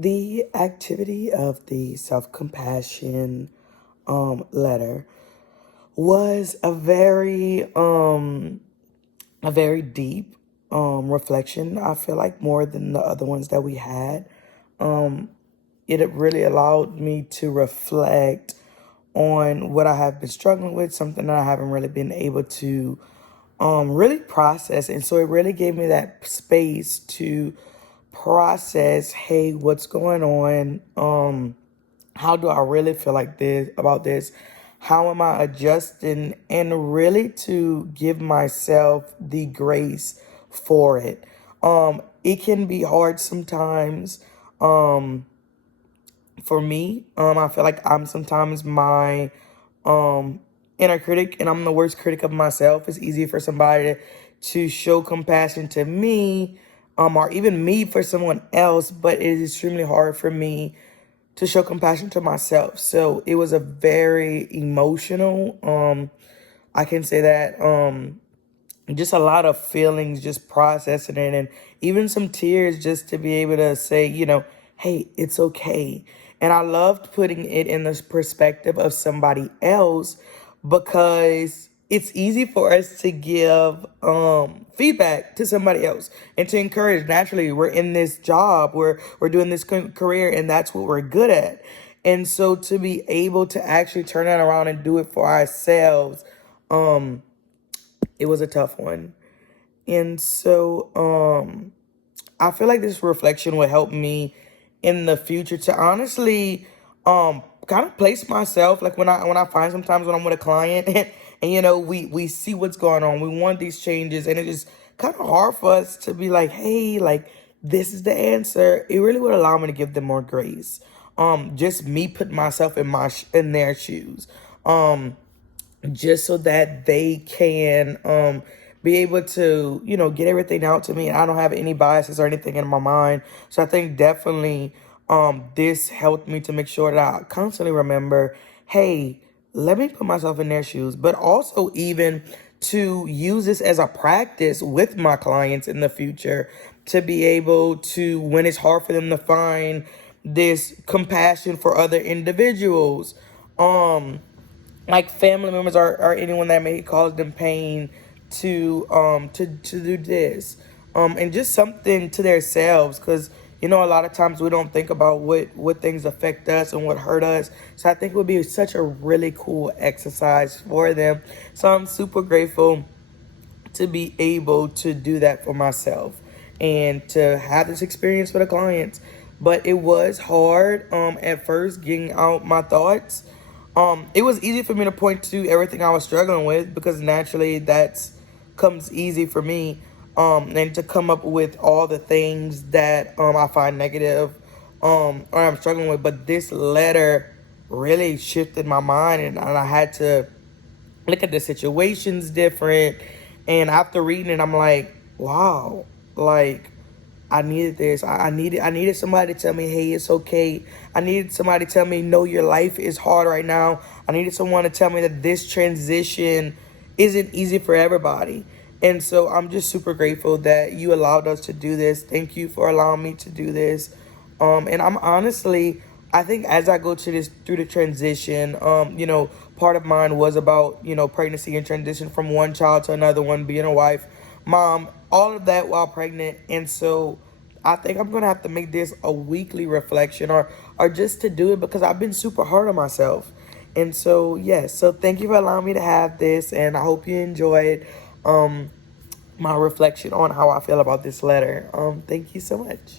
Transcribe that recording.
The activity of the self-compassion letter was a very deep reflection. I feel like more than the other ones that we had. Um, it really allowed me to reflect on what I have been struggling with, something that I haven't really been able to really process. And so it really gave me that space to process, hey, what's going on? How do I really feel like this about this? How am I adjusting? And really to give myself the grace for it. It can be hard sometimes. For me, I feel like I'm sometimes my um inner critic, and I'm the worst critic of myself. It's easy for somebody to show compassion to me, or even me for someone else, but it is extremely hard for me to show compassion to myself. So it was a very emotional, I can say that, just a lot of feelings, just processing it, and even some tears just to be able to say, hey, it's okay. And I loved putting it in this perspective of somebody else because it's easy for us to give feedback to somebody else and to encourage. Naturally, we're in this job, we're doing this career, and that's what we're good at. And so to be able to actually turn that around and do it for ourselves, it was a tough one. And so I feel like this reflection will help me in the future to honestly kind of place myself like when I find sometimes when I'm with a client and we see what's going on. We want these changes and it's just kind of hard for us to be like, hey, like this is the answer. It really would allow me to give them more grace. Just me putting myself in their shoes. Just so that they can be able to, get everything out to me. And I don't have any biases or anything in my mind. So I think definitely this helped me to make sure that I constantly remember, hey, let me put myself in their shoes. But also even to use this as a practice with my clients in the future to be able to, when it's hard for them to find this compassion for other individuals, like family members or anyone that may cause them pain to do this and just something to themselves, because a lot of times we don't think about what things affect us and what hurt us. So I think it would be such a really cool exercise for them. So I'm super grateful to be able to do that for myself and to have this experience with the clients. But it was hard at first getting out my thoughts. It was easy for me to point to everything I was struggling with because naturally that's comes easy for me. And to come up with all the things that I find negative or I'm struggling with. But this letter really shifted my mind, and I had to look at the situations different. And after reading it, I'm like, wow, like I needed this. I needed somebody to tell me, hey, it's okay. I needed somebody to tell me, no, your life is hard right now. I needed someone to tell me that this transition isn't easy for everybody. And so I'm just super grateful that you allowed us to do this. Thank you for allowing me to do this. And I'm honestly, I think as I go to this through the transition, part of mine was about, pregnancy and transition from one child to another one, being a wife, mom, all of that while pregnant. And so I think I'm gonna have to make this a weekly reflection or just to do it because I've been super hard on myself. And so yes, so thank you for allowing me to have this, and I hope you enjoyed my reflection on how I feel about this letter. Thank you so much.